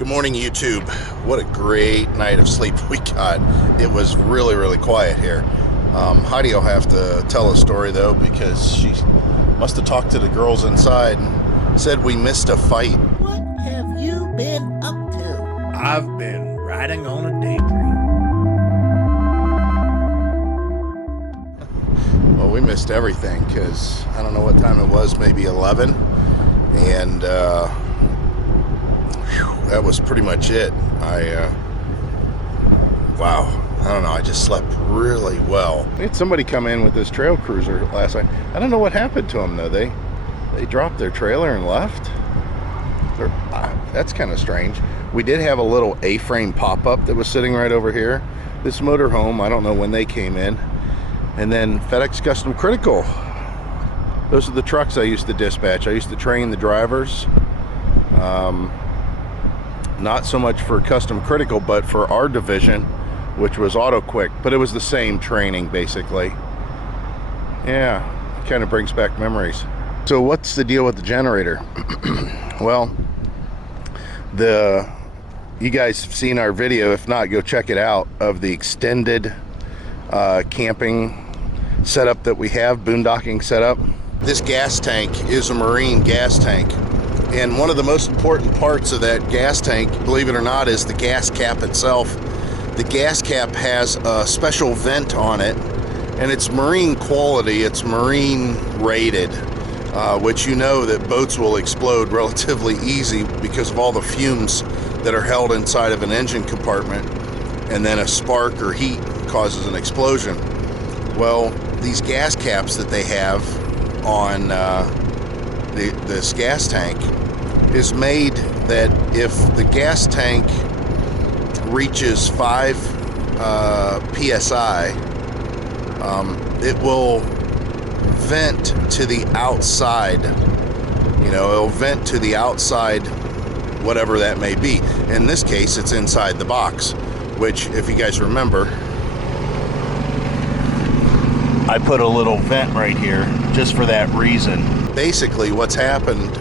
Good morning, YouTube. What a great night of sleep we got. It was really, really quiet here. Heidi will have to tell a story, though, because she must have talked to the girls inside and said we missed a fight. What have you been up to? I've been riding on a daydream. Well, we missed everything because I don't know what time it was, maybe 11. And that was pretty much it. Wow, I don't know, I just slept really well. We had somebody come in with this trail cruiser last night. I don't know what happened to them though. They dropped their trailer and left. That's kind of strange. We did have a little A-frame pop-up that was sitting right over here. This motorhome, I don't know when they came in. And then FedEx Custom Critical. Those are the trucks I used to dispatch. I used to train the drivers. Not so much for Custom Critical, but for our division, which was Auto Quick. But it was the same training, basically. Yeah, it kind of brings back memories. So what's the deal with the generator? Well, you guys have seen our video. If not, go check it out, of the extended camping setup that we have, boondocking setup. This gas tank is a marine gas tank. And one of the most important parts of that gas tank, believe it or not, is the gas cap itself. The gas cap has a special vent on it, and it's marine quality, it's marine rated, which you know that boats will explode relatively easy because of all the fumes that are held inside of an engine compartment, and then a spark or heat causes an explosion. Well, these gas caps that they have on this gas tank is made that if the gas tank reaches 5 psi, it will vent to the outside. You know, it'll vent to the outside, whatever that may be. In this case, it's inside the box, which, if you guys remember, I put a little vent right here just for that reason. Basically, what's happened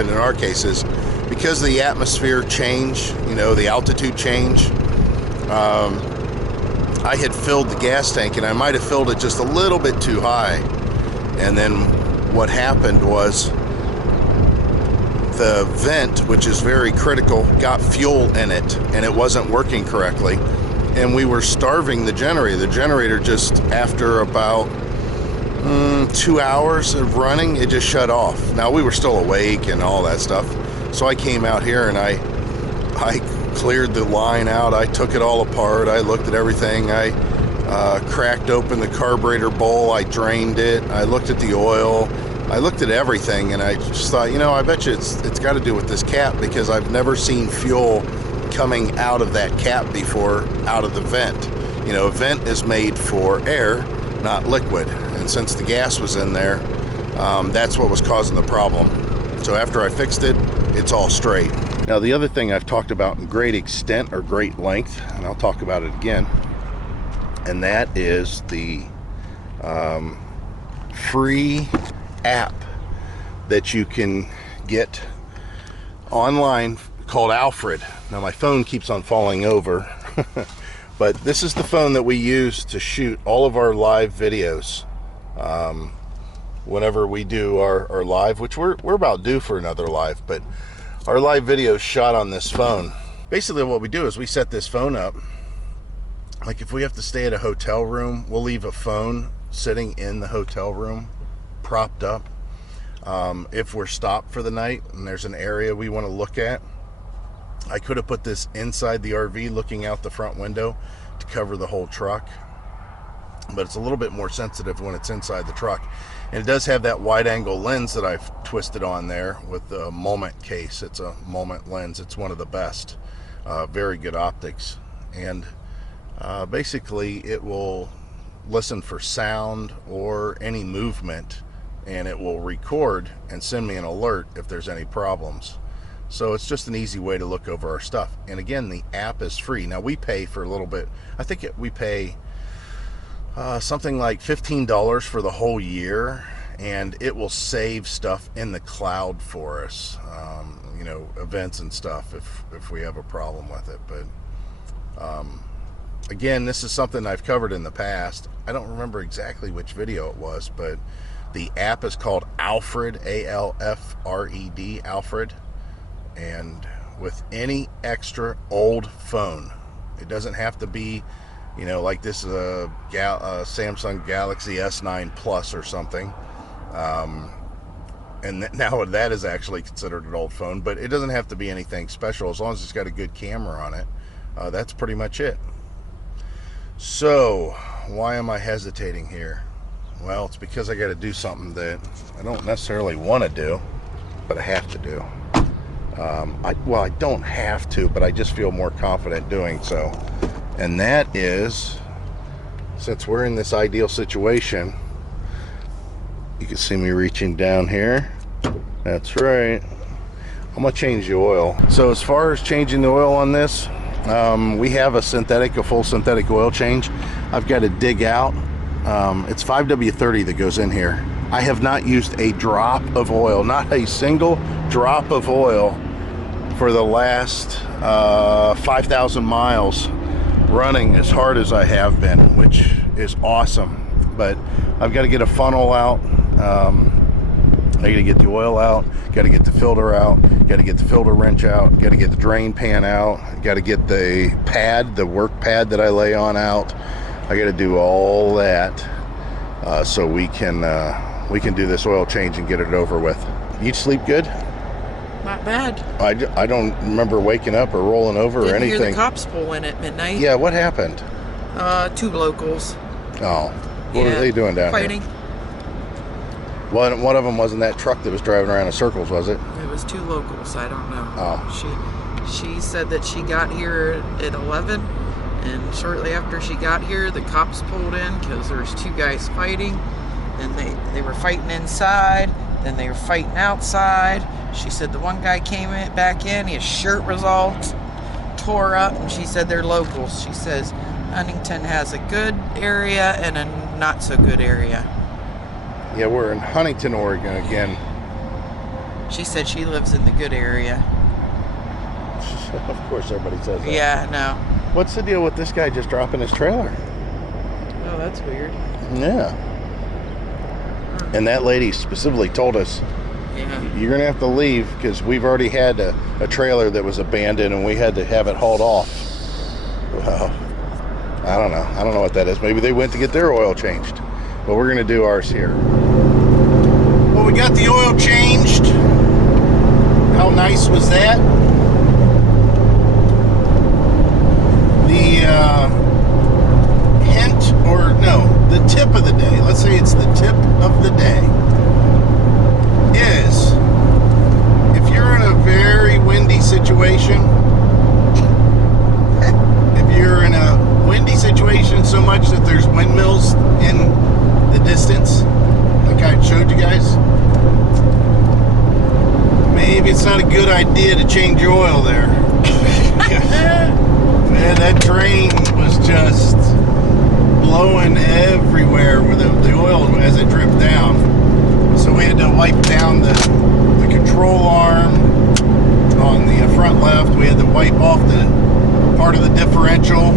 in our case is because of the atmosphere change, you know, the altitude change, I had filled the gas tank, and I might have filled it just a little bit too high. And then what happened was the vent, which is very critical, got fuel in it, and it wasn't working correctly. And we were starving the generator. The generator just, after about 2 hours of running, it just shut off. Now, we were still awake and all that stuff. So I came out here and I cleared the line out. I took it all apart. I looked at everything. I cracked open the carburetor bowl. I drained it. I looked at the oil. I looked at everything, and I just thought, you know, I bet you it's got to do with this cap, because I've never seen fuel coming out of that cap before, out of the vent. You know, a vent is made for air, not liquid. And since the gas was in there, that's what was causing the problem. So after I fixed it, it's all straight. Now, the other thing I've talked about in great extent or great length, and I'll talk about it again, and that is the free app that you can get online called Alfred. Now, my phone keeps on falling over, but this is the phone that we use to shoot all of our live videos. Whenever we do our live, which we're about due for another live, but our live video is shot on this phone. Basically what we do is we set this phone up. Like if we have to stay at a hotel room, we'll leave a phone sitting in the hotel room, propped up. If we're stopped for the night and there's an area we want to look at, I could have put this inside the RV looking out the front window to cover the whole truck, but it's a little bit more sensitive when it's inside the truck. And it does have that wide angle lens that I've twisted on there with the Moment case. It's a Moment lens. It's one of the best. Very good optics. And basically it will listen for sound or any movement, and it will record and send me an alert if there's any problems. So it's just an easy way to look over our stuff. And again, the app is free. Now, we pay for a little bit. I think we pay something like $15 for the whole year, and it will save stuff in the cloud for us, you know, events and stuff if we have a problem with it. But again, this is something I've covered in the past. I don't remember exactly which video it was, but the app is called Alfred, A-L-F-R-E-D, Alfred. And with any extra old phone, it doesn't have to be, you know, like this is a Samsung Galaxy S9 Plus or something. And now that is actually considered an old phone, but it doesn't have to be anything special as long as it's got a good camera on it. That's pretty much it. So why am I hesitating here? Well, it's because I got to do something that I don't necessarily want to do, but I have to do. I don't have to, but I just feel more confident doing so. And that is, since we're in this ideal situation, you can see me reaching down here. That's right. I'm gonna change the oil. So as far as changing the oil on this, we have a full synthetic oil change. I've got to dig out. It's 5W30 that goes in here. I have not used a drop of oil, not a single drop of oil, for the last 5,000 miles running as hard as I have been, which is awesome. But I've got to get a funnel out. I got to get the oil out, got to get the filter out, got to get the filter wrench out, got to get the drain pan out, got to get the pad, the work pad that I lay on out. I got to do all that so we can do this oil change and get it over with. You sleep good? Not bad. I don't remember waking up or rolling over or anything. Didn't hear the cops pull in at midnight. Yeah, what happened? 2 locals. Oh, what were they doing down fighting. here? One of them wasn't that truck that was driving around in circles, was it? It was 2 locals. I don't know. Oh. She said that she got here at 11, and shortly after she got here, the cops pulled in because there was 2 guys fighting, and they were fighting inside, then they were fighting outside. She said the one guy came back in, his shirt was all tore up, and she said they're locals. She says Huntington has a good area and a not so good area. Yeah, we're in Huntington, Oregon again. She said she lives in the good area. Of course, everybody says that. Yeah, no. What's the deal with this guy just dropping his trailer? Oh, that's weird. Yeah. And that lady specifically told us, you're going to have to leave because we've already had a trailer that was abandoned and we had to have it hauled off. Well, I don't know. I don't know what that is. Maybe they went to get their oil changed. But we're going to do ours here. Well, we got the oil changed. How nice was that? The the tip of the day, let's say it's the tip of the day, is if you're in a very windy situation, if you're in a windy situation so much that there's windmills in the distance, like I showed you guys, maybe it's not a good idea to change your oil there. Man, that drain was just blowing everywhere with the oil as it dripped down. So we had to wipe down the control arm on the front left. We had to wipe off the part of the differential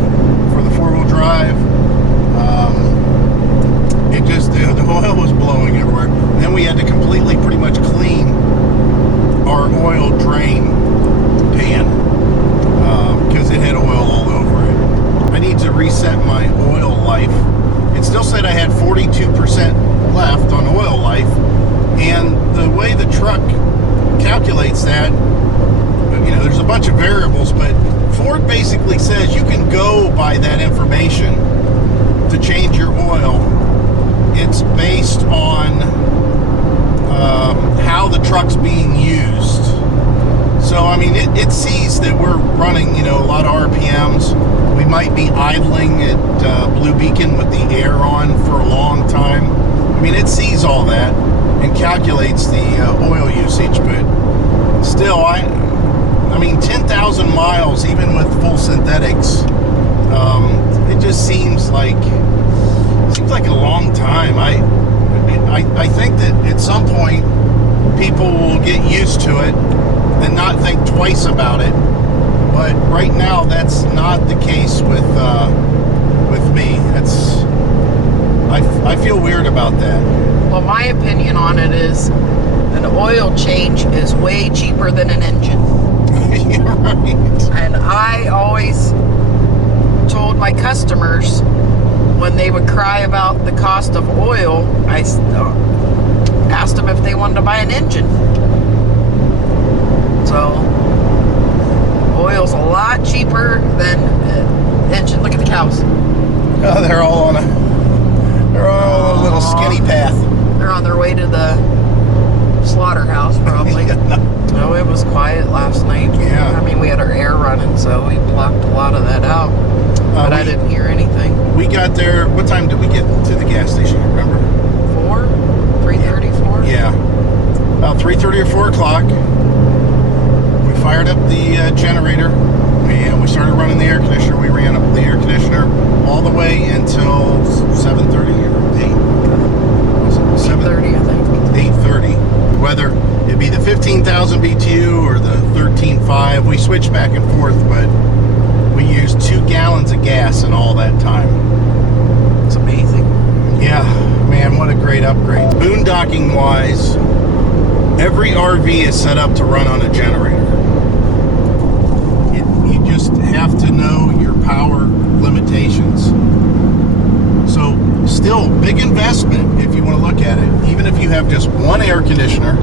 for the 4-wheel drive. The oil was blowing everywhere. Then we had to completely pretty much clean our oil drain pan because it had oil all over it. I need to reset my oil life. It still said I had 42% left on oil life, and the way the truck calculates that, you know, there's a bunch of variables, but Ford basically says you can go by that information to change your oil. It's based on how the truck's being used. So, I mean, it sees that we're running, you know, a lot of RPMs. We might be idling at Blue Beacon with the air on for a long time. I mean, it sees all that and calculates the oil usage, but still, I mean, 10,000 miles, even with full synthetics, it just seems like a long time. I think that at some point people will get used to it and not think twice about it. But right now, that's not the case with me. I feel weird about that. Well, my opinion on it is an oil change is way cheaper than an engine. You're right. And I always told my customers when they would cry about the cost of oil, I asked them if they wanted to buy an engine. So, oil's a lot cheaper than engine. Look at the cows. Oh, they're all on a little skinny path. They're on their way to the slaughterhouse, probably. No, it was quiet last night. Yeah. I mean, we had our air running, so we blocked a lot of that out. But I didn't hear anything. We got there. What time did we get to the gas station? You remember? 3:30, 4? Yeah. About 3:30 or 4 o'clock. We fired up the generator and we started running the air conditioner. We ran up the air conditioner all the way until 7:30 or 8. Was it 7:30, I think. 8:30. Whether it be the 15,000 BTU or the 13.5, we switched back and forth, but we used 2 gallons of gas in all that time. It's amazing. Yeah, man, what a great upgrade. Boondocking wise, every RV is set up to run on a generator. You just have to know your power limitations. So, still, big investment if you want to look at it. Even if you have just one air conditioner,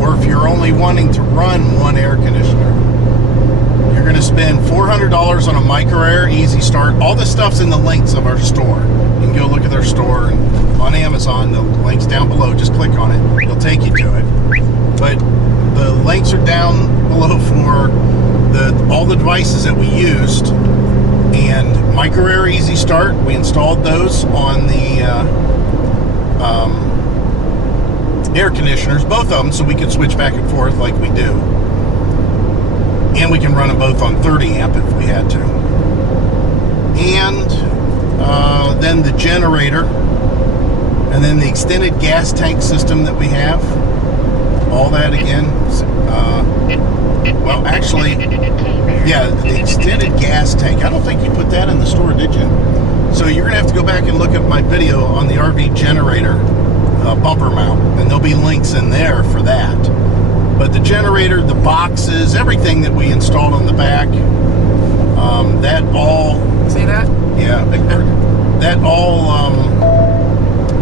or if you're only wanting to run one air conditioner. You're going to spend $400 on a micro air easy start. All this stuff's in the links of our store. You can go look at their store and on Amazon. The link's down below. Just click on it. It'll take you to it. But the links are down below for all the devices that we used. And micro air easy start. We installed those on the air conditioners, both of them, so we can switch back and forth like we do. And we can run them both on 30 amp if we had to. And then the generator, and then the extended gas tank system that we have. All that again. Well, actually, yeah, the extended gas tank. I don't think you put that in the store, did you? So you're gonna have to go back and look at my video on the RV generator bumper mount, and there'll be links in there for that. But the generator, the boxes, everything that we installed on the back, that all... See that? Yeah, big bird. That all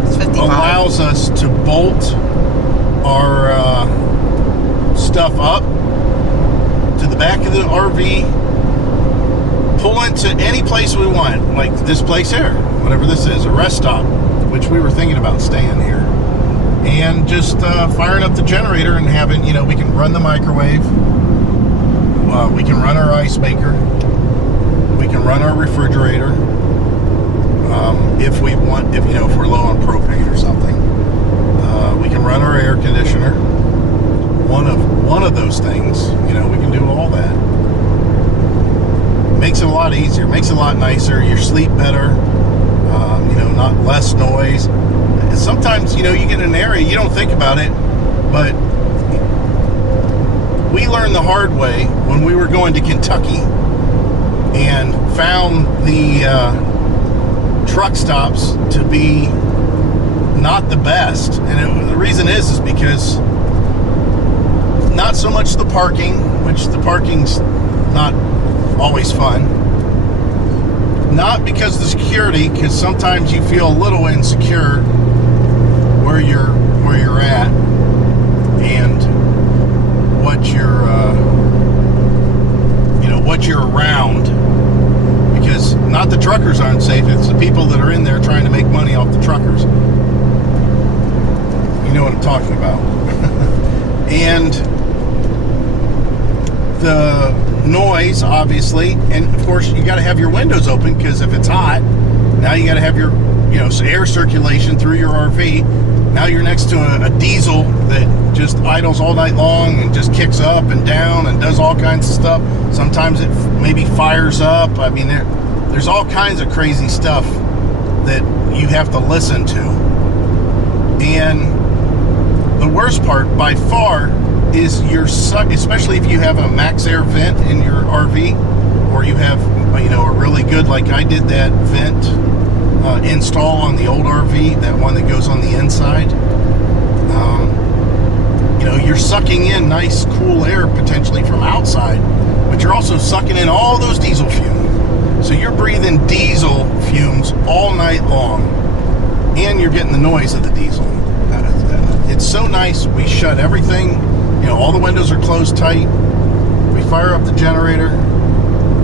It's 55. allows us to bolt our stuff up to the back of the RV, pull into any place we want, like this place here, whatever this is, a rest stop, which we were thinking about staying here. And just firing up the generator and having, we can run the microwave, we can run our ice maker, we can run our refrigerator, if we want, if we're low on propane or something. We can run our air conditioner. One of those things, we can do all that. Makes it a lot easier, makes it a lot nicer. You sleep better, not less noise. Sometimes, you get in an area, you don't think about it, but we learned the hard way when we were going to Kentucky and found the truck stops to be not the best. And the reason is because not so much the parking, which the parking's not always fun. Not because of the security, because sometimes you feel a little insecure where you're at and what you're around, because not the truckers aren't safe, it's the people that are in there trying to make money off the truckers. You know what I'm talking about. And the noise, obviously, and of course you got to have your windows open, because if it's hot, now you got to have your air circulation through your RV. Now you're next to a diesel that just idles all night long and just kicks up and down and does all kinds of stuff. Sometimes it maybe fires up. I mean, there's all kinds of crazy stuff that you have to listen to. And the worst part, by far, is you're suck, especially if you have a max air vent in your RV, or you have, you know, a really good, like I did that vent install on the old RV, that one that goes on the inside. You know, you're sucking in nice cool air potentially from outside, but you're also sucking in all those diesel fumes. So you're breathing diesel fumes all night long, and you're getting the noise of the diesel. It's so nice. We shut everything, you know, all the windows are closed tight. We fire up the generator.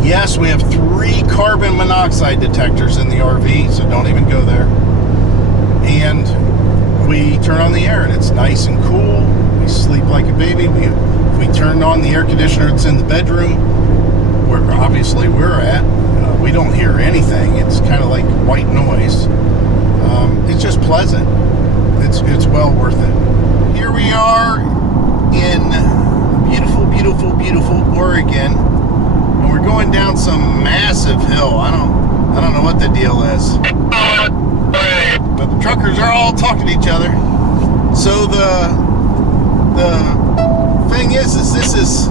Yes, we have 3 carbon monoxide detectors in the RV, so don't even go there. And we turn on the air, and it's nice and cool. We sleep like a baby. If we turn on the air conditioner that's in the bedroom, where obviously we're at, we don't hear anything. It's kind of like white noise. It's just pleasant. It's well worth it. Here we are in beautiful, beautiful, beautiful Oregon, and we're going down some massive hill. I don't know what the deal is, but the truckers are all talking to each other. So the thing is this is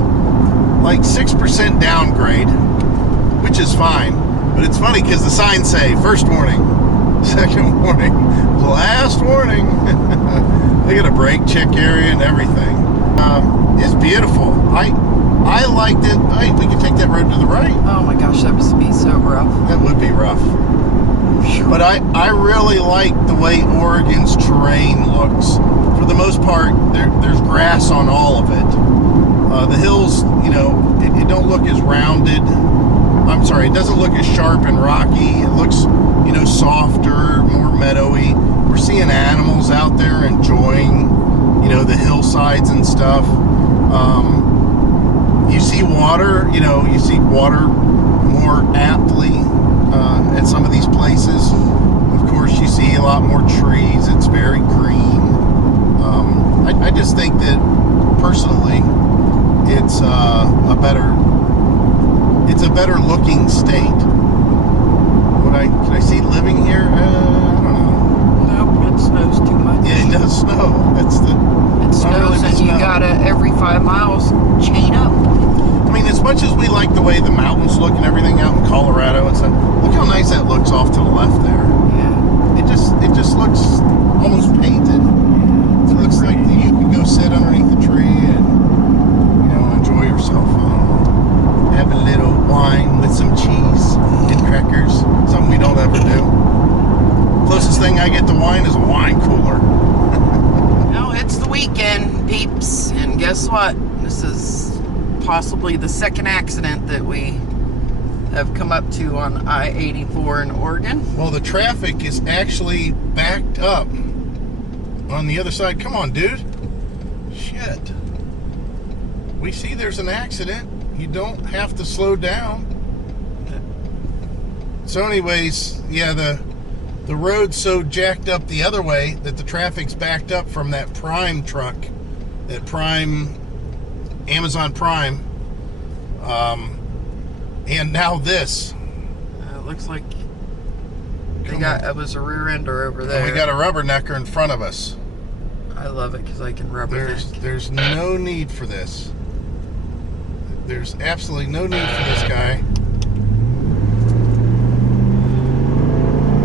like 6% downgrade, which is fine. But it's funny because the signs say first warning, second warning, last warning. They got a brake check area and everything. It's beautiful. I liked it. Hey, we can take that road to the right. Oh my gosh, that must be so rough. That would be rough. But I really like the way Oregon's terrain looks. For the most part, there's grass on all of it. The hills, you know, it don't look as rounded. I'm sorry, it doesn't look as sharp and rocky. It looks, you know, softer, more meadowy. We're seeing animals out there enjoying, you know, the hillsides and stuff. You see water, you know, you see water more aptly at some of these places. Of course, you see a lot more trees. It's very green. I just think that personally, it's a better looking state. Can I see living here? I don't know. Nope, it snows too much. Yeah, it does snow. It snows, and you gotta every 5 miles chain up. I mean, as much as we like the way the mountains look and everything out in Colorado and stuff, look how nice that looks off to the left there. Yeah. It just looks almost painted. It looks like you could go sit underneath the tree and, you know, enjoy yourself. Have a little wine with some cheese and crackers. Something we don't ever do. Closest thing I get to wine is a wine cooler. No, it's the weekend, peeps, and guess what? This is possibly the second accident that we have come up to on I-84 in Oregon. Well, the traffic is actually backed up on the other side. Come on, dude. Shit. We see there's an accident. You don't have to slow down. So anyways, yeah, the road's so jacked up the other way that the traffic's backed up from that Prime truck, that Prime, Amazon Prime, and now this. It looks like it was a rear ender over there. And we got a rubbernecker in front of us. I love it because I can rubberneck. There's no need for this. There's absolutely no need for this guy.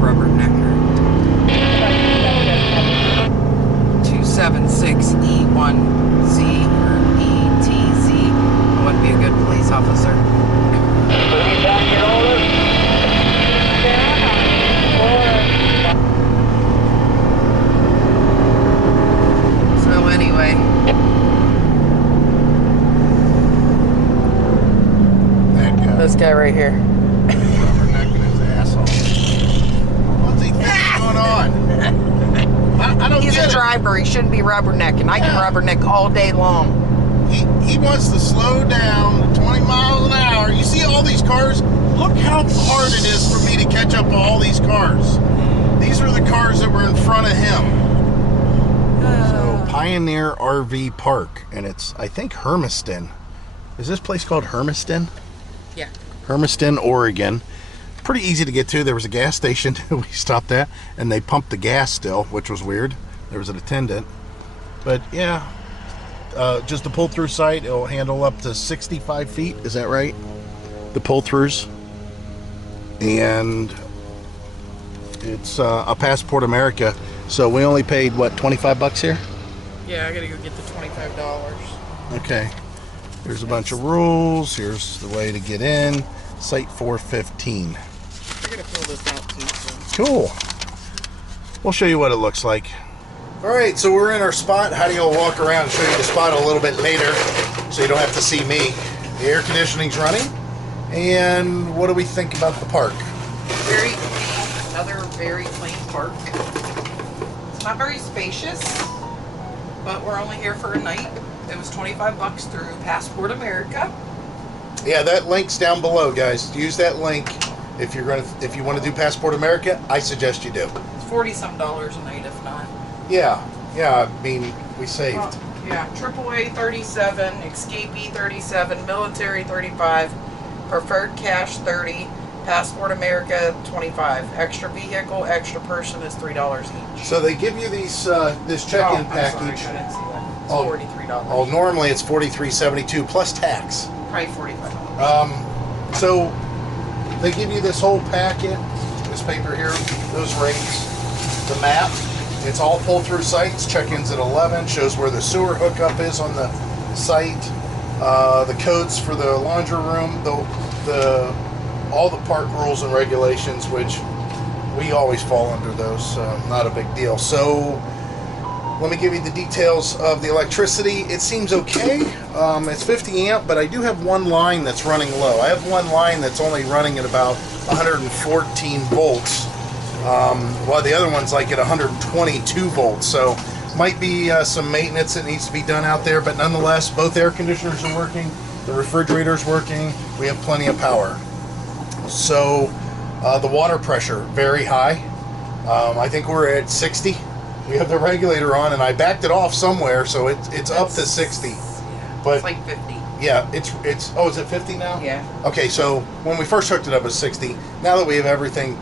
Rubbernecker. 276E1Z or ETZ. I wouldn't be a good police officer. So anyway. This guy right here. Rubbernecking his asshole. What's he think going on? I don't He's get a driver. He shouldn't be rubbernecking. I can rubberneck all day long. He wants to slow down to 20 miles an hour. You see all these cars? Look how hard it is for me to catch up to all these cars. These are the cars that were in front of him. So, Pioneer RV Park, and it's, I think, Hermiston. Is this place called Hermiston? Yeah. Hermiston, Oregon. Pretty easy to get to. There was a gas station we stopped at, and they pumped the gas still, which was weird. There was an attendant. But yeah, just a pull-through site. It'll handle up to 65 feet. Is that right? The pull-throughs. And it's a Passport America. So we only paid, what, 25 bucks here? Yeah, I gotta go get the $25. Okay. Here's a bunch of rules. Here's the way to get in. Site 415. I gotta fill this out too. So. Cool. We'll show you what it looks like. All right, so we're in our spot. Heidi will walk around and show you the spot a little bit later, so you don't have to see me. The air conditioning's running. And what do we think about the park? Very clean, another very clean park. It's not very spacious, but we're only here for a night. It was 25 bucks through Passport America. Yeah, that link's down below, guys. Use that link if you want to do Passport America. I suggest you do. It's $40-some a night if not. Yeah, I mean, we saved. Yeah, AAA 37, Escapee 37, Military 35, Preferred Cash 30, Passport America 25. Extra vehicle, extra person is $3 each. So they give you these this check-in package. Sorry, I didn't see that. It's Oh, $43. Oh, normally it's $43.72 plus tax. Probably $45. So they give you this whole packet, this paper here, those rates, the map. It's all pull-through sites. Check-ins at 11. Shows where the sewer hookup is on the site. The codes for the laundry room. All the park rules and regulations, which we always fall under those. Not a big deal. So let me give you the details of the electricity. It seems okay. It's 50 amp, but I do have one line that's running low. I have one line that's only running at about 114 volts. While the other one's like at 122 volts, so might be some maintenance that needs to be done out there, but nonetheless, both air conditioners are working, the refrigerator's working, we have plenty of power. So the water pressure, very high. I think we're at 60. We have the regulator on, and I backed it off somewhere, so it's up to 60. Yeah, But it's like 50. yeah, it's oh, is it 50 now? Yeah. Okay, so when we first hooked it up, it was 60. Now that we have everything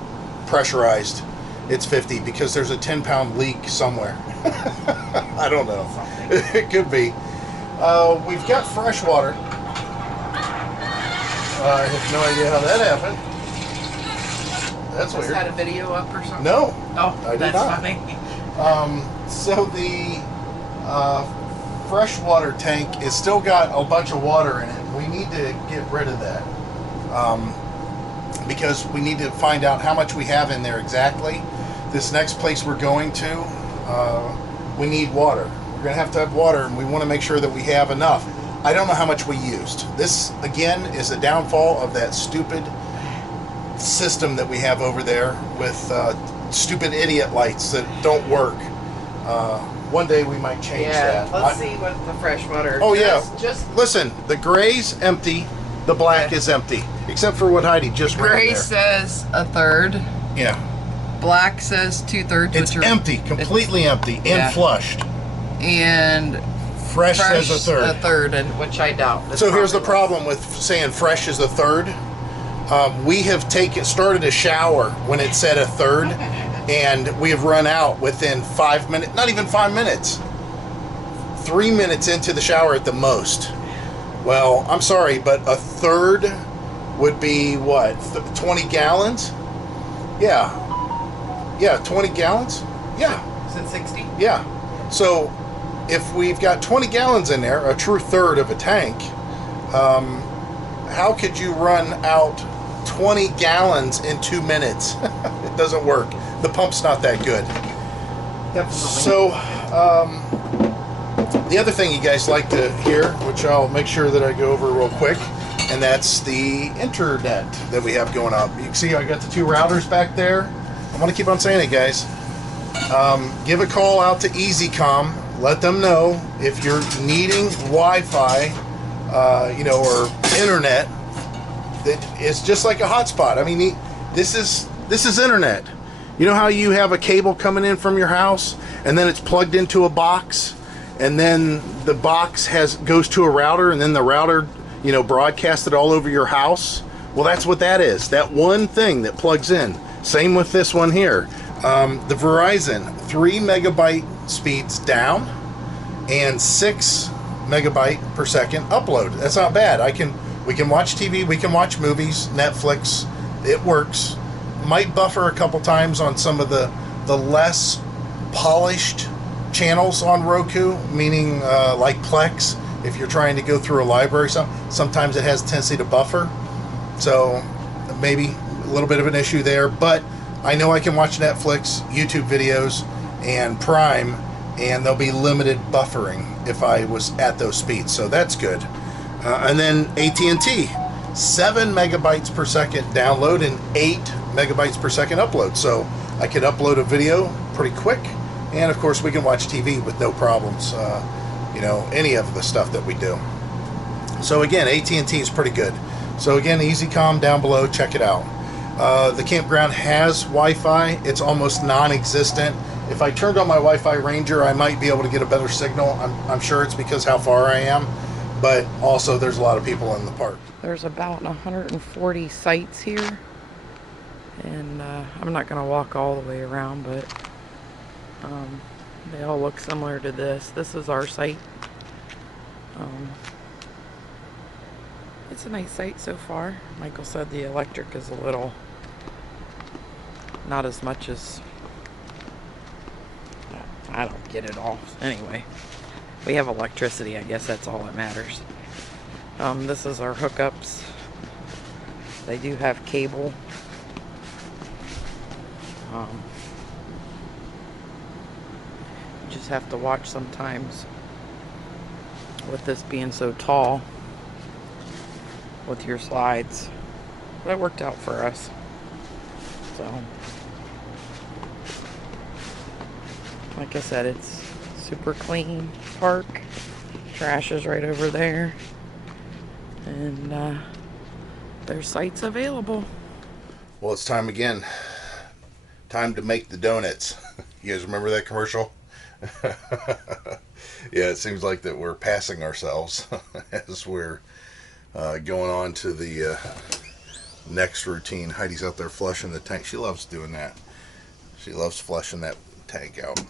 pressurized, it's 50 because there's a 10-pound leak somewhere. I don't know. It could be. We've got fresh water. I have no idea how that happened. That's Just weird. had a video up or something? No. Oh, I did that's not. funny. So the freshwater tank is still got a bunch of water in it. We need to get rid of that because we need to find out how much we have in there exactly. This next place we're going to, we need water. We're going to have water, and we want to make sure that we have enough. I don't know how much we used. This, again, is a downfall of that stupid system that we have over there with stupid idiot lights that don't work. One day we might change that. Let's see what the freshwater. Oh, Just listen, the gray's empty, the black is empty, except for what Heidi just read gray there. says a third. Yeah. Black says 2/3. It's empty, completely empty, and yeah. flushed. And Fresh says a third. A third, and which I doubt. It's So here's the probably problem with saying fresh is a third. We have started a shower when it said a third, and we have run out within 5 minutes, not even 5 minutes. 3 minutes into the shower at the most. Well, I'm sorry, but a third would be what? 20 gallons? Yeah. Yeah, 20 gallons? Yeah. Is it 60? Yeah. So if we've got 20 gallons in there, a true third of a tank, how could you run out 20 gallons in 2 minutes? It doesn't work. The pump's not that good. Definitely. So the other thing you guys like to hear, which I'll make sure that I go over real quick, and that's the internet that we have going up. You can see I got the 2 routers back there. I want to keep on saying it, guys. Give a call out to EasyCom. Let them know if you're needing Wi-Fi, or internet. That it's just like a hotspot. I mean, this is internet. You know how you have a cable coming in from your house, and then it's plugged into a box, and then the box goes to a router, and then the router, broadcasts it all over your house. Well, that's what that is. That one thing that plugs in. Same with this one here. The Verizon 3 megabyte speeds down and 6 megabyte per second upload. That's not bad. We can watch TV, we can watch movies, Netflix. It works. Might buffer a couple times on some of the less polished channels on Roku, meaning like Plex. If you're trying to go through a library, sometimes it has a tendency to buffer. So maybe a little bit of an issue there. But I know I can watch Netflix, YouTube videos, and Prime, and there'll be limited buffering if I was at those speeds. So that's good. And then AT&T, 7 megabytes per second download and 8 megabytes per second upload. So I could upload a video pretty quick, and of course we can watch TV with no problems. Any of the stuff that we do. So again, AT&T is pretty good. So again, EasyCom down below, check it out. The campground has Wi-Fi. It's almost non-existent. If I turned on my Wi-Fi Ranger, I might be able to get a better signal. I'm sure it's because how far I am, but also there's a lot of people in the park. There's about 140 sites here, and I'm not going to walk all the way around, but they all look similar to this. This is our site. It's a nice site so far. Michael said the electric is a little, not as much as, I don't get it all. Anyway, we have electricity. I guess that's all that matters. This is our hookups. They do have cable. You just have to watch sometimes with this being so tall with your slides. But it worked out for us. So, like I said, it's super clean park. Trash is right over there. And there's sites available. Well, it's time again. Time to make the donuts. You guys remember that commercial? Yeah, it seems like that we're passing ourselves as we're going on to the next routine. Heidi's out there flushing the tank. She loves doing that. She loves flushing that tank out.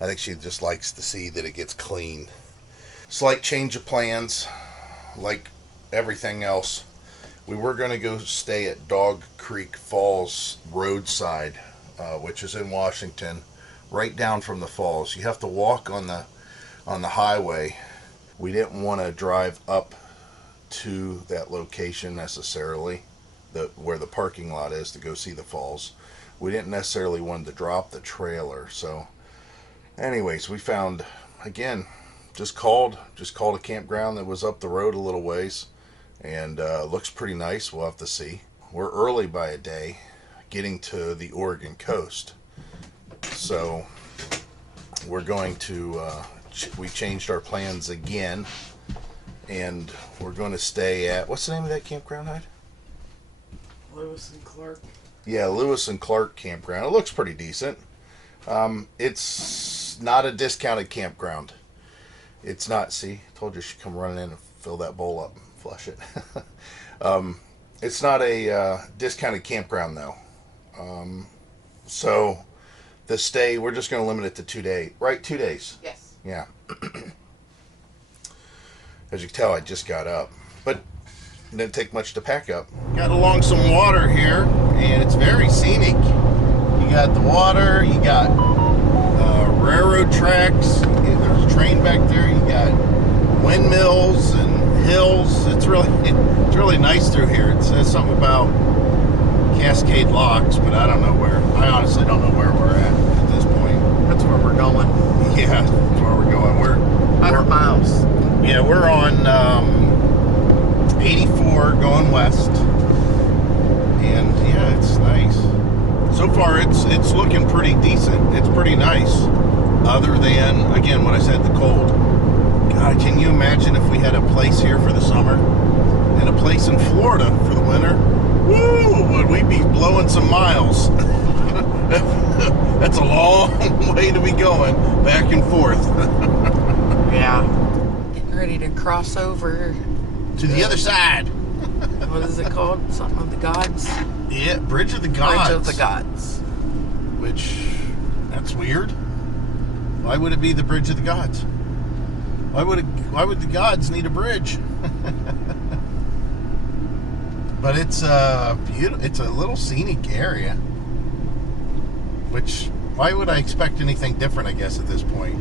I think she just likes to see that it gets clean. Slight change of plans, like everything else. We were going to go stay at Dog Creek Falls roadside, which is in Washington, right down from the falls. You have to walk on the highway. We didn't want to drive up to that location necessarily, where the parking lot is, to go see the falls. We didn't necessarily want to drop the trailer. So anyways, we found, again, just called a campground that was up the road a little ways, and looks pretty nice. We'll have to see. We're early by a day getting to the Oregon coast, so we're going to we changed our plans again, and we're going to stay at, what's the name of that campground, Hyde? Lewis and Clark. Yeah, Lewis and Clark campground. It looks pretty decent. It's not a discounted campground. It's not. See, I told you she'd come running in and fill that bowl up and flush it. It's not a discounted campground though. So the stay, we're just going to limit it to 2 days. Right, 2 days. Yes. Yeah. As you can tell, I just got up, but it didn't take much to pack up. Got along some water here, and it's very scenic. You got the water, you got railroad tracks, there's a train back there, you got windmills and hills. It's really nice through here. It says something about Cascade Locks, but I don't know where. I honestly don't know where we're at this point. That's where we're going. Yeah, that's where we're going. We're 100 miles. Yeah, we're on 84 going west, and yeah, it's nice. So far, it's looking pretty decent. It's pretty nice, other than, again, what I said, the cold. God, can you imagine if we had a place here for the summer and a place in Florida for the winter? Woo! Would we be blowing some miles? That's a long way to be going back and forth. Yeah. Getting ready to cross over To the other side. what is it called? Something of the gods? Yeah, Bridge of the Gods. Bridge of the Gods. Which, that's weird. Why would it be the bridge of the gods? Why would the gods need a bridge? But it's beautiful. It's a little scenic area. Which, why would I expect anything different, I guess, at this point?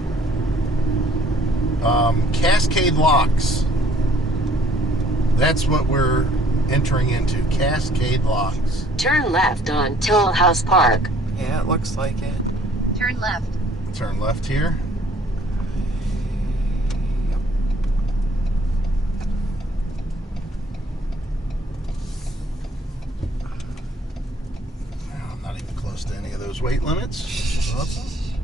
Cascade Locks. That's what we're entering into. Cascade Locks. Turn left on Toll House Park. Yeah, it looks like it. Turn left. Turn left here. I'm not even close to any of those weight limits. Awesome.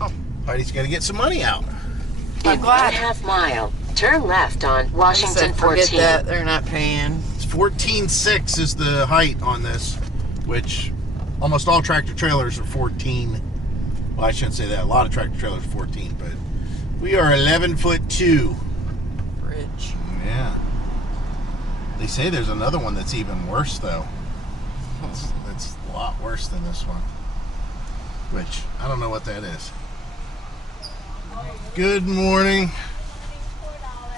Oh, Heidi's got to get some money out. In 1/2 mile, turn left on Washington 14. Forget that. They're not paying. It's 14.6 is the height on this, which almost all tractor trailers are 14. Well, I shouldn't say that. A lot of tractor trailers are 14, but we are 11'2". Bridge. Yeah. They say there's another one that's even worse, though. That's a lot worse than this one. Which, I don't know what that is. Good morning.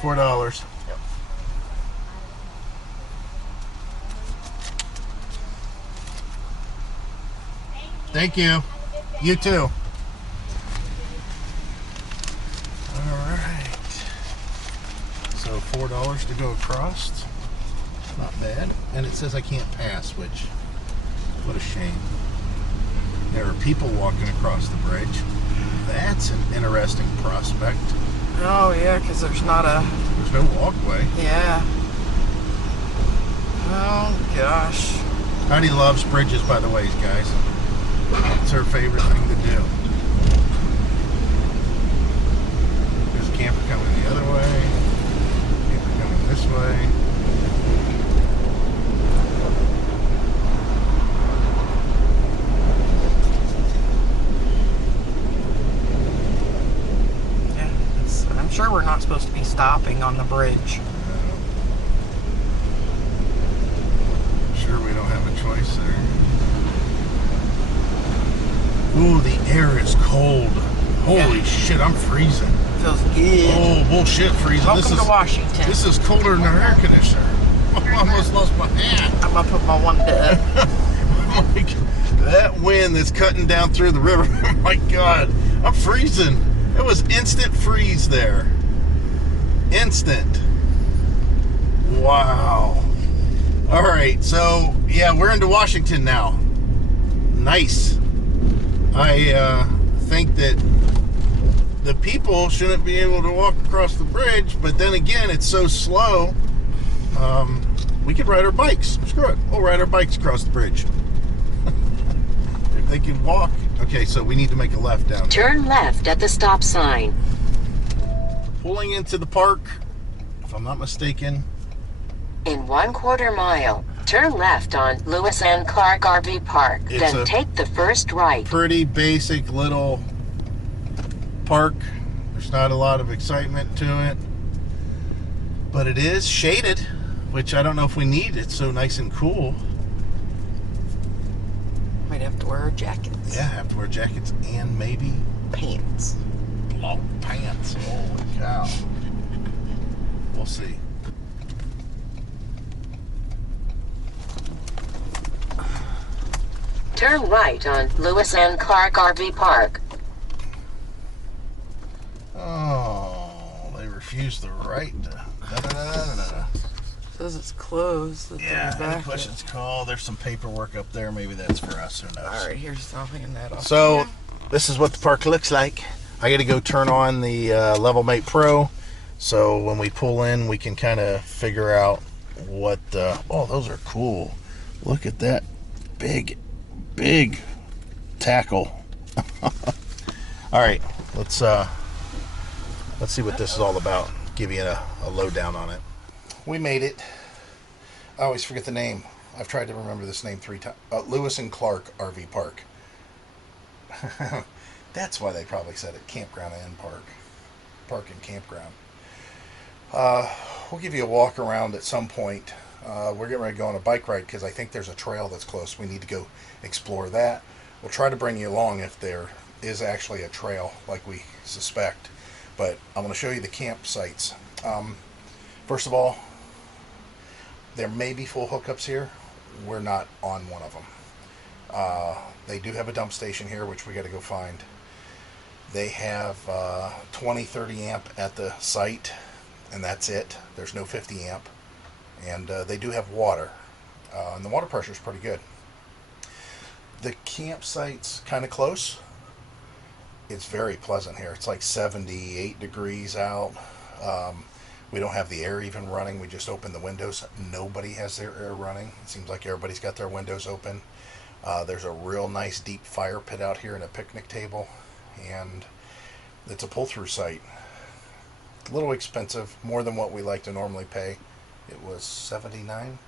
$4. Yep. Thank you. You too. Alright. So $4 to go across. Not bad. And it says I can't pass, which, what a shame. There are people walking across the bridge. That's an interesting prospect. Oh, yeah, because there's not a... There's no walkway. Yeah. Oh, gosh. Heidi loves bridges, by the way, guys. It's her favorite thing to do. There's a camper coming the other way. Camper coming this way. I'm sure we're not supposed to be stopping on the bridge. Sure we don't have a choice there. Ooh, the air is cold. Holy shit, I'm freezing. Feels good. Oh, bullshit, freezing. Welcome to Washington. This is colder than our air conditioner. I almost lost my hand. I'm going to put my one to... Like, that wind that's cutting down through the river. Oh my God, I'm freezing. It was instant freeze there. Instant. Wow. All right, so yeah, we're into Washington now. Nice. I think that the people shouldn't be able to walk across the bridge, but then again, it's so slow. We could ride our bikes. Screw it. We'll ride our bikes across the bridge. If they can walk. Okay, so we need to make a left down there. Turn left at the stop sign. Pulling into the park, if I'm not mistaken. In 1/4 mile, turn left on Lewis and Clark RV Park. It's Then take the first right. Pretty basic little park. There's not a lot of excitement to it. But it is shaded, which I don't know if we need. It's so nice and cool. Might have to wear our jackets. Yeah, have to wear jackets and maybe Pants. long pants. Holy cow. We'll see. Turn right on Lewis and Clark RV Park. Oh, they refused the right to... Says it's closed. Yeah, any questions, call. There's some paperwork up there. Maybe that's for us. Who knows? All right, here's I'll hand that off. So, this is what the park looks like. I got to go turn on the Level Mate Pro, so when we pull in, we can kind of figure out what. Oh, those are cool. Look at that big tackle. All right, let's see what this is all about. Give you a lowdown on it. We made it. I always forget the name. I've tried to remember this name 3 times. Lewis and Clark RV Park. That's why they probably said it. Campground and park. Park and campground. We'll give you a walk around at some point. We're getting ready to go on a bike ride because I think there's a trail that's close. We need to go explore that. We'll try to bring you along if is actually a trail like we suspect. But I'm going to show you the campsites. First of all, there may be full hookups here. We're not on one of them. They do have a dump station here, which we got to go find. They have 20, 30 amp at the site, and that's it. There's no 50 amp. And they do have water, and the water pressure is pretty good. The campsite's kind of close. It's very pleasant here. It's like 78 degrees out. We don't have the air even running. We just open the windows. Nobody has their air running. It seems like everybody's got their windows open. There's a real nice deep fire pit out here and a picnic table. And it's a pull-through site. A little expensive, more than what we like to normally pay. It was $79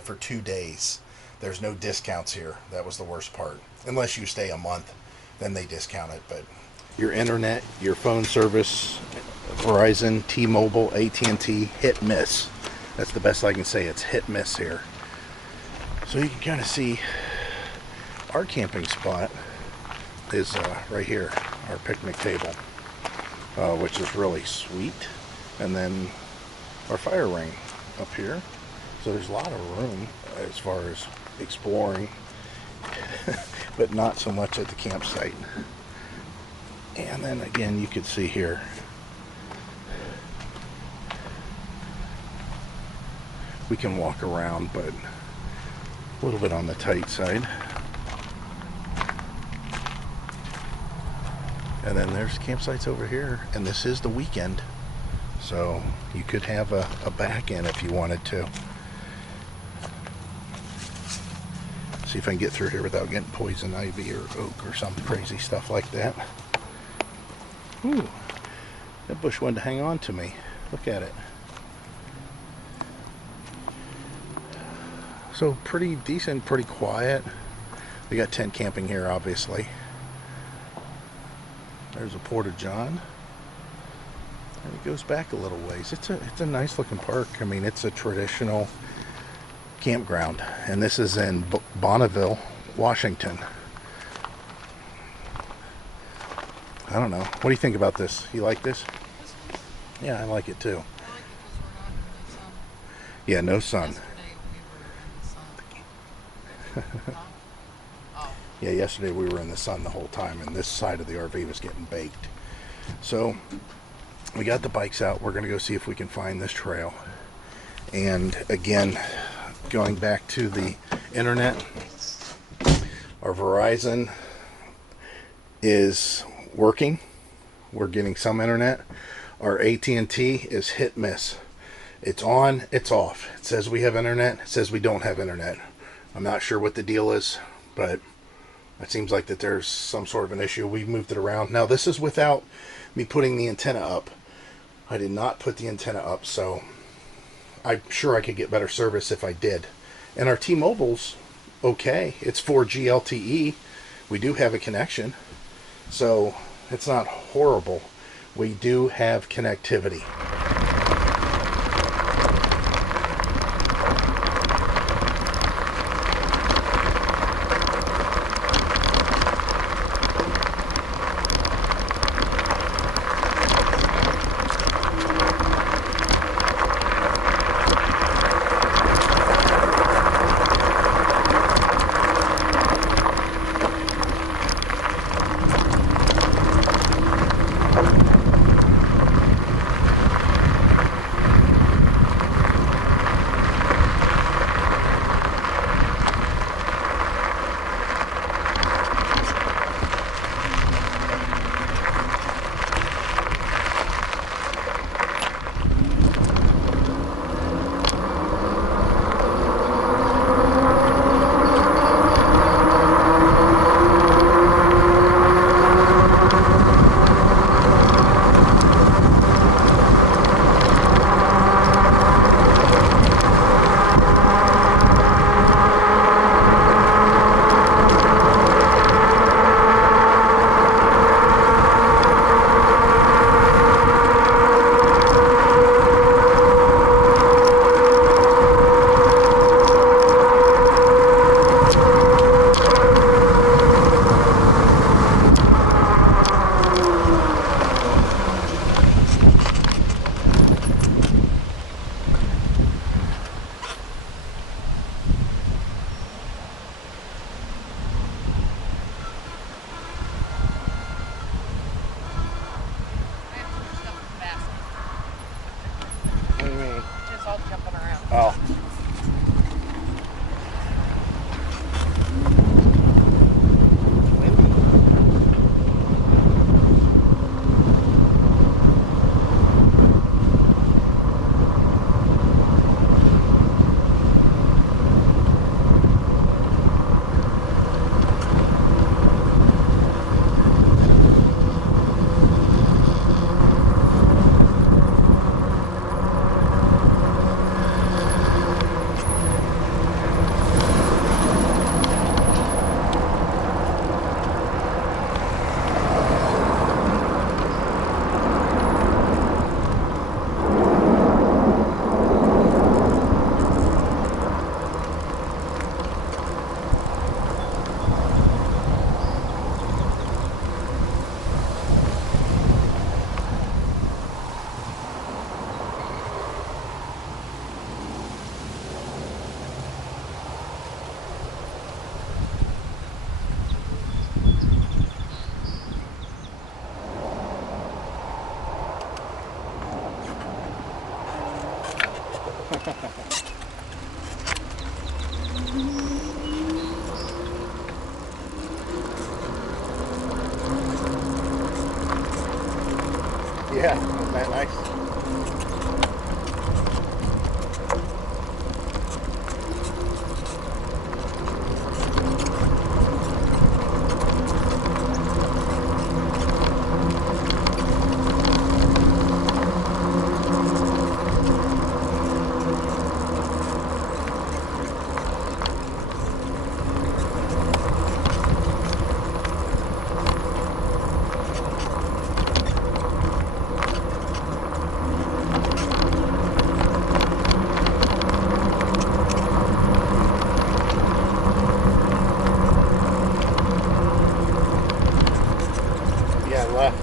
for 2 days. There's no discounts here. That was the worst part. Unless you stay a month, then they discount it. But your internet, your phone service, Verizon, T-Mobile, AT&T, hit miss. That's the best I can say. It's hit miss here. So you can kind of see our camping spot is right here, our picnic table, which is really sweet. And then our fire ring up here. So there's a lot of room as far as exploring, but not so much at the campsite. And then again, you can see here, we can walk around, but a little bit on the tight side. And then there's campsites over here, and this is the weekend, so you could have a back in if you wanted to. See if I can get through here without getting poison ivy or oak or some crazy stuff like that. Ooh, that bush wanted to hang on to me. Look at it. So pretty decent, pretty quiet. We got tent camping here, obviously. There's a porta-john. And it goes back a little ways. It's a nice looking park. I mean, it's a traditional campground. And this is in Bonneville, Washington. I don't know. What do you think about this? You like this? Yeah, I like it too. Yeah, no sun. Yeah, yesterday we were in the sun the whole time, and this side of the RV was getting baked. So we got the bikes out. We're going to go see if we can find this trail. And again, going back to the internet, our Verizon is working. We're getting some internet. Our AT&T is hit miss. It's on, it's off. It says we have internet, it says we don't have internet. I'm not sure what the deal is, but it seems like that there's some sort of an issue. We've moved it around. Now this is without me putting the antenna up. I did not put the antenna up, so I'm sure I could get better service if I did. And our T-Mobile's okay. It's 4G LTE. We do have a connection, so it's not horrible. We do have connectivity. Yeah, isn't that nice? Yeah, left.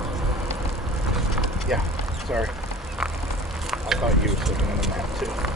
Yeah, sorry. I thought you were looking at the map too.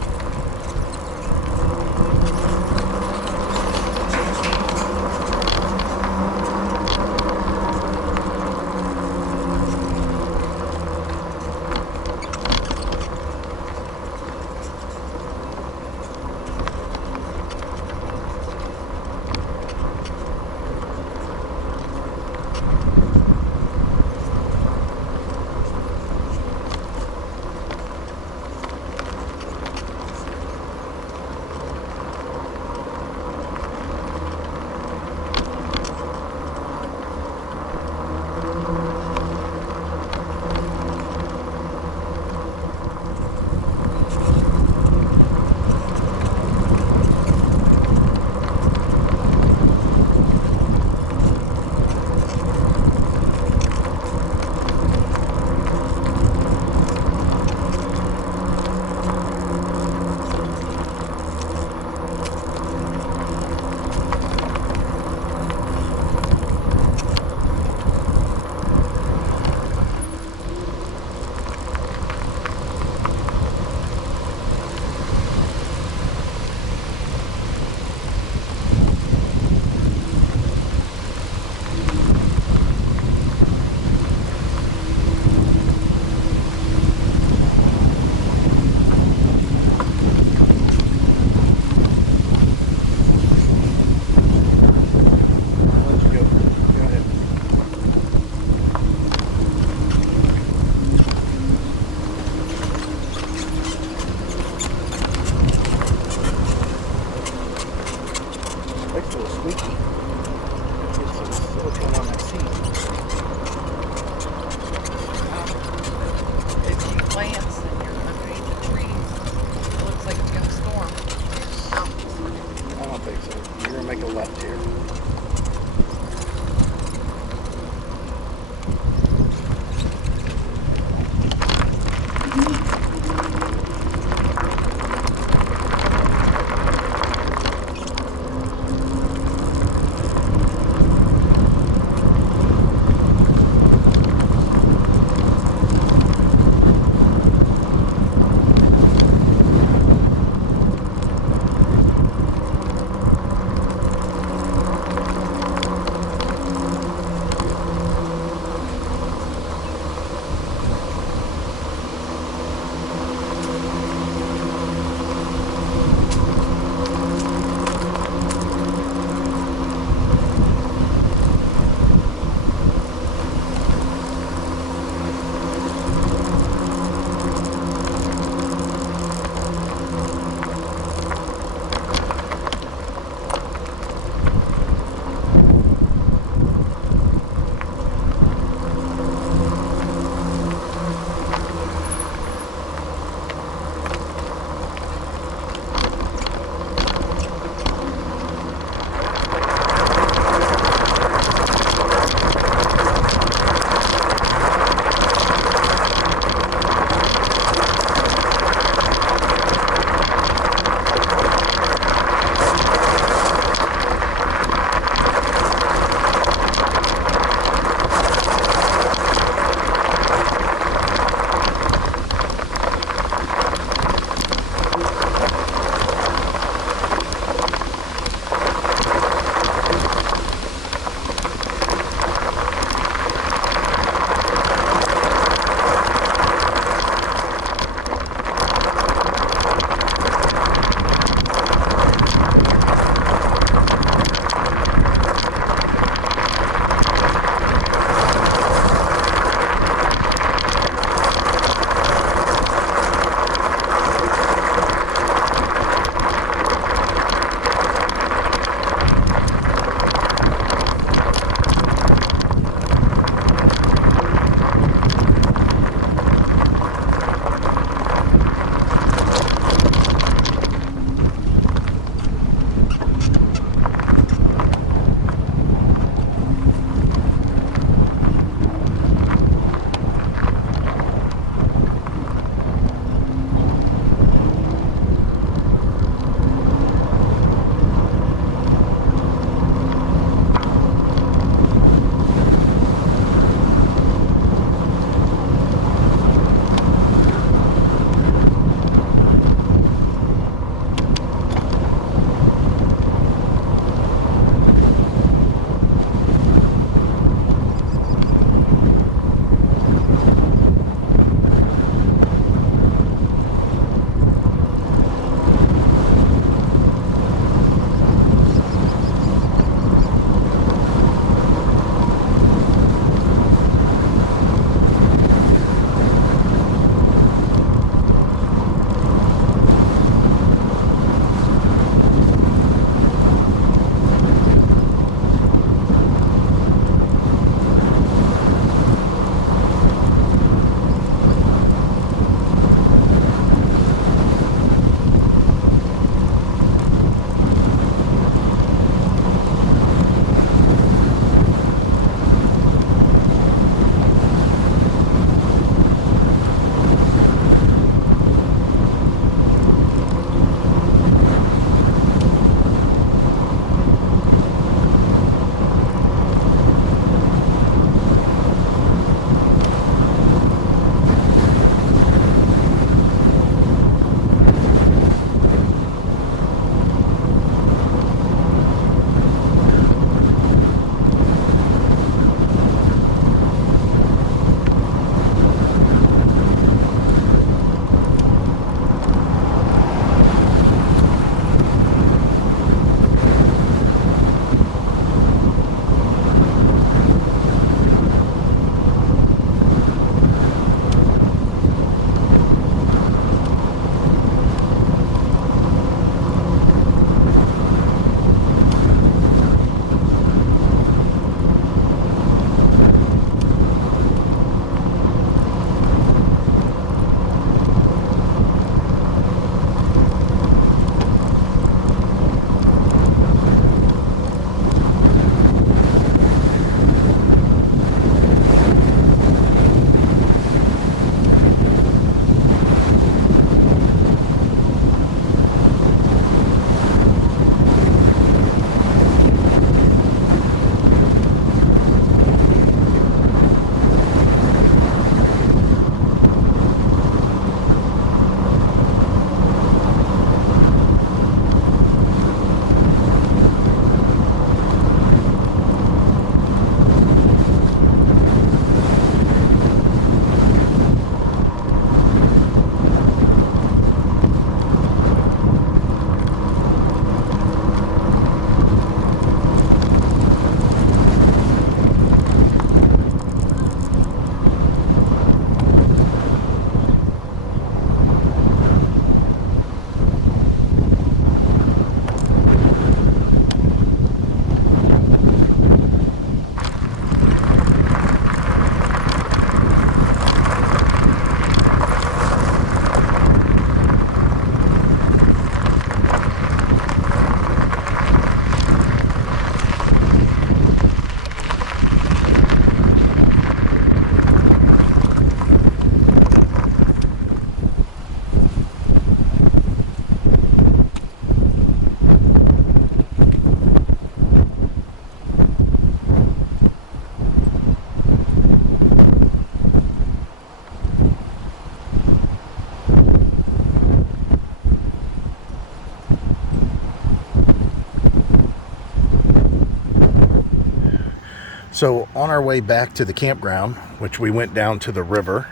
So on our way back to the campground, which we went down to the river,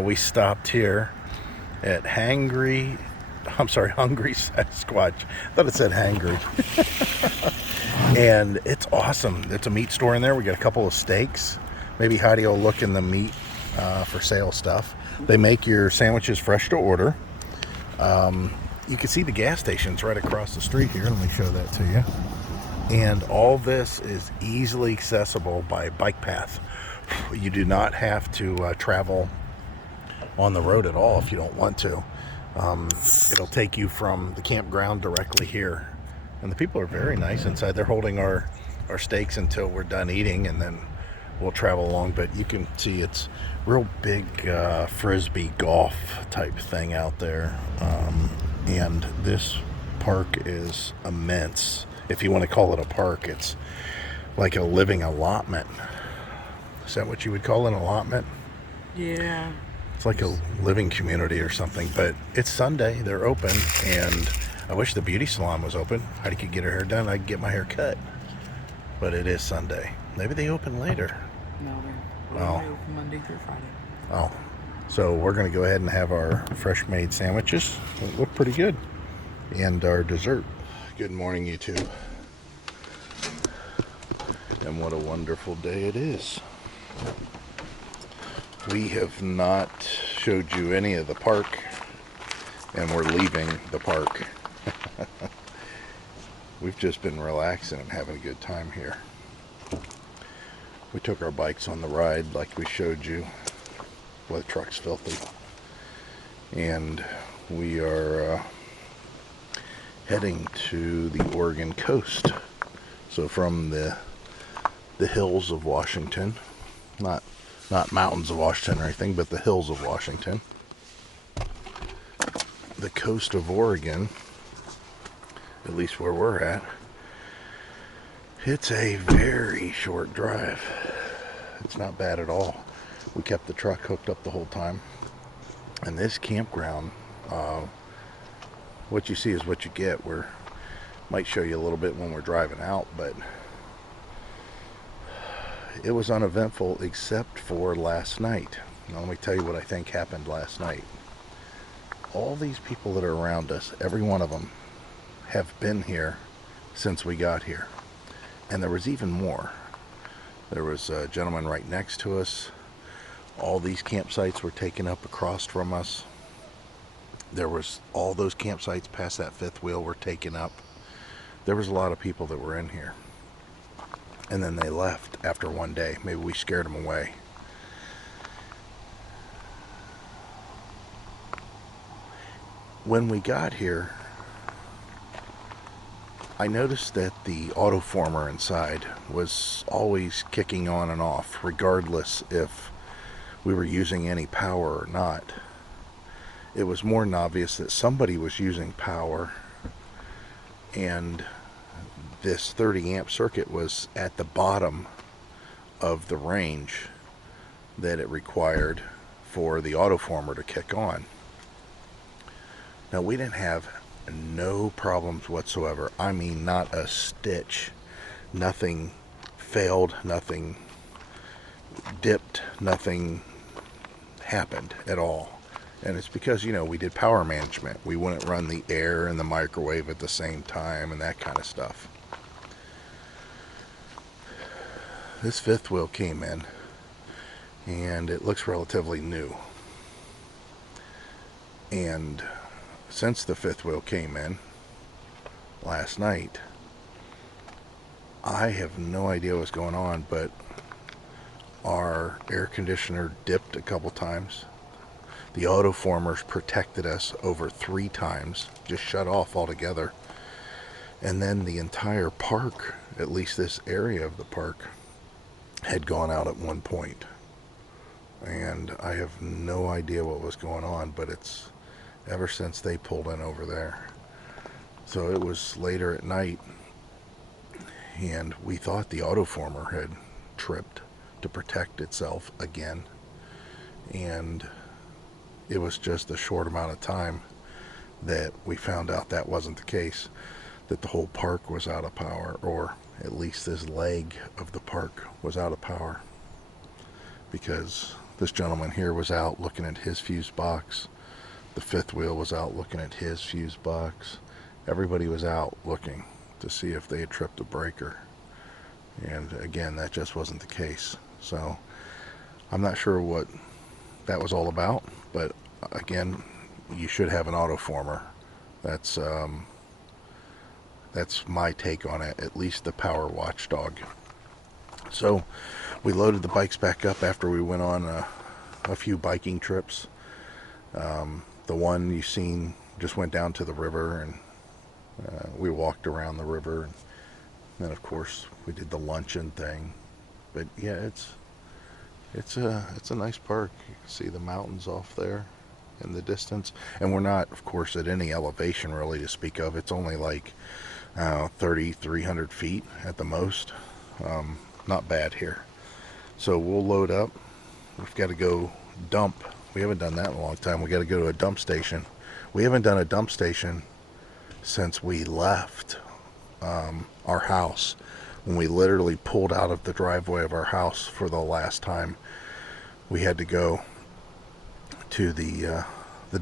we stopped here at Hungry Sasquatch. I thought it said Hangry. And it's awesome. It's a meat store in there. We got a couple of steaks. Maybe Heidi will look in the meat for sale stuff. They make your sandwiches fresh to order. You can see the gas stations right across the street here. Let me show that to you. And all this is easily accessible by bike path. You do not have to travel on the road at all if you don't want to. It'll take you from the campground directly here. And the people are very nice inside. They're holding our steaks until we're done eating, and then we'll travel along. But you can see it's real big frisbee golf type thing out there. And this park is immense. If you want to call it a park, it's like a living allotment. Is that what you would call an allotment? Yeah. It's like a living community or something. But it's Sunday. They're open, and I wish the beauty salon was open. Heidi could get her hair done. I could get my hair cut. But it is Sunday. Maybe they open later. No, they're open Monday through Friday. Oh. So we're going to go ahead and have our fresh made sandwiches. They look pretty good. And our dessert. Good morning, YouTube. And what a wonderful day it is. We have not showed you any of the park. And we're leaving the park. We've just been relaxing and having a good time here. We took our bikes on the ride like we showed you. Well, the truck's filthy. And we are heading to the Oregon coast. So from the hills of Washington, not mountains of Washington or anything, but the hills of Washington, the coast of Oregon, at least where we're at, it's a very short drive. It's not bad at all. We kept the truck hooked up the whole time. And this campground, what you see is what you get. We might show you a little bit when we're driving out, but it was uneventful except for last night. Now let me tell you what I think happened last night. All these people that are around us, every one of them, have been here since we got here. And there was even more. There was a gentleman right next to us. All these campsites were taken up across from us. There was all those campsites past that fifth wheel were taken up. There was a lot of people that were in here. And then they left after one day. Maybe we scared them away. When we got here, I noticed that the autoformer inside was always kicking on and off, regardless if we were using any power or not. It was more than obvious that somebody was using power, and this 30 amp circuit was at the bottom of the range that it required for the autoformer to kick on. Now, we didn't have no problems whatsoever. I mean, not a stitch. Nothing failed, nothing dipped, nothing happened at all. And it's because, you know, we did power management. We wouldn't run the air and the microwave at the same time and that kind of stuff. This fifth wheel came in, and it looks relatively new. And since the fifth wheel came in last night, I have no idea what's going on, but our air conditioner dipped a couple times. The autoformers protected us over 3 times, just shut off altogether. And then the entire park, at least this area of the park, had gone out at one point. And I have no idea what was going on, but it's ever since they pulled in over there. So it was later at night, and we thought the autoformer had tripped to protect itself again. And it was just a short amount of time that we found out that wasn't the case. that the whole park was out of power, or at least this leg of the park was out of power, because this gentleman here was out looking at his fuse box. The fifth wheel was out looking at his fuse box. Everybody was out looking to see if they had tripped a breaker. And again, that just wasn't the case. So I'm not sure what that was all about, but again, you should have an autoformer. That's my take on it, at least the power watchdog. So we loaded the bikes back up after we went on a few biking trips. The one you've seen just went down to the river, and we walked around the river, and then of course we did the luncheon thing. But yeah, it's a nice park. You can see the mountains off there in the distance, and we're not, of course, at any elevation really to speak of. It's only like 300 feet at the most. Not bad here. So we'll load up. We've got to go dump. We haven't done that in a long time. We got to go to a dump station. We haven't done a dump station since we left our house, when we literally pulled out of the driveway of our house for the last time. We had to go to the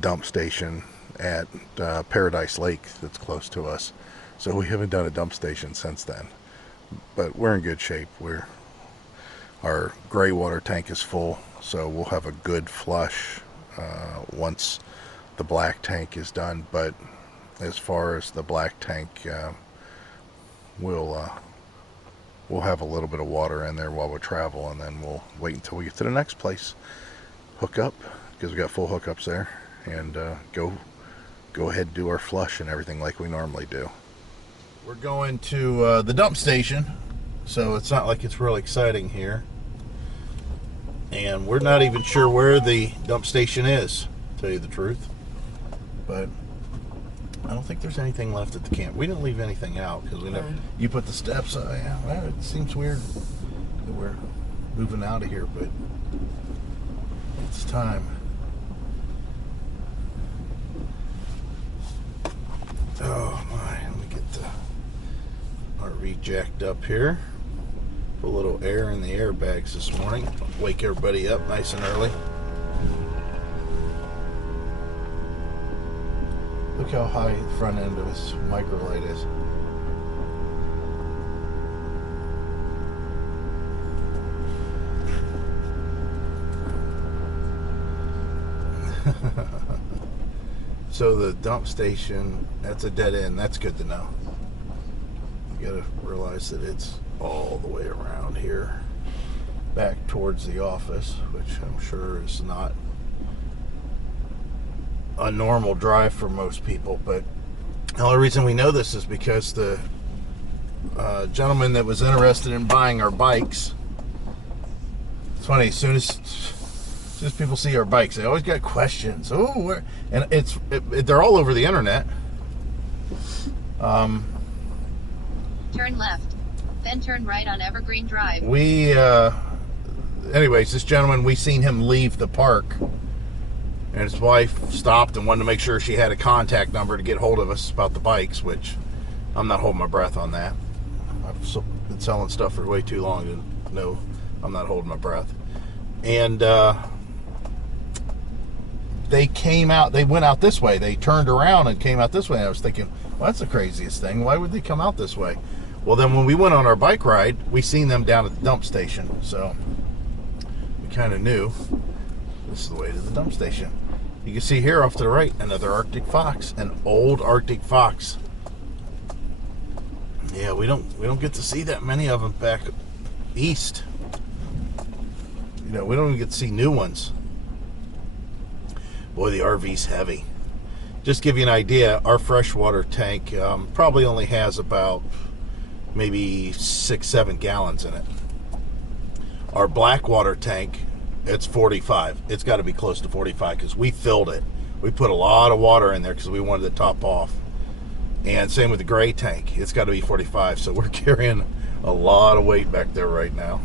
dump station at Paradise Lake that's close to us. So we haven't done a dump station since then, but we're in good shape. Our gray water tank is full, so we'll have a good flush once the black tank is done. But as far as the black tank, we'll have a little bit of water in there while we travel, and then we'll wait until we get to the next place, hook up, because we got full hookups there, and go ahead and do our flush and everything like we normally do. We're going to the dump station, so it's not like it's real exciting here, and we're not even sure where the dump station is, to tell you the truth. But I don't think there's anything left at the camp. We didn't leave anything out because we never. You put the steps. Yeah, well, it seems weird that we're moving out of here, but it's time. Oh my! Let me get the RV jacked up here. Put a little air in the airbags this morning. Wake everybody up nice and early. Look how high the front end of this microlight is. So the dump station, that's a dead end. That's good to know. You gotta realize that it's all the way around here, back towards the office, which I'm sure is not a normal drive for most people. But the only reason we know this is because the gentleman that was interested in buying our bikes, it's funny, as soon as people see our bikes, they always got questions. Oh, where? And they're all over the internet. Turn left, then turn right on Evergreen Drive. Anyways, this gentleman, we seen him leave the park, and his wife stopped and wanted to make sure she had a contact number to get hold of us about the bikes, which I'm not holding my breath on that. I've been selling stuff for way too long to know I'm not holding my breath. And they went out this way. They turned around and came out this way. And I was thinking, well, that's the craziest thing. Why would they come out this way? Well, then when we went on our bike ride, we seen them down at the dump station. So we kind of knew this is the way to the dump station. You can see here off to the right, another Arctic fox, an old Arctic fox. Yeah, we don't get to see that many of them back east. You know, we don't even get to see new ones. Boy, the RV's heavy. Just to give you an idea, our freshwater tank probably only has about maybe 6-7 gallons in it. Our blackwater tank, it's 45. It's got to be close to 45 because we filled it. We put a lot of water in there because we wanted to top off. And same with the gray tank. It's got to be 45. So we're carrying a lot of weight back there right now.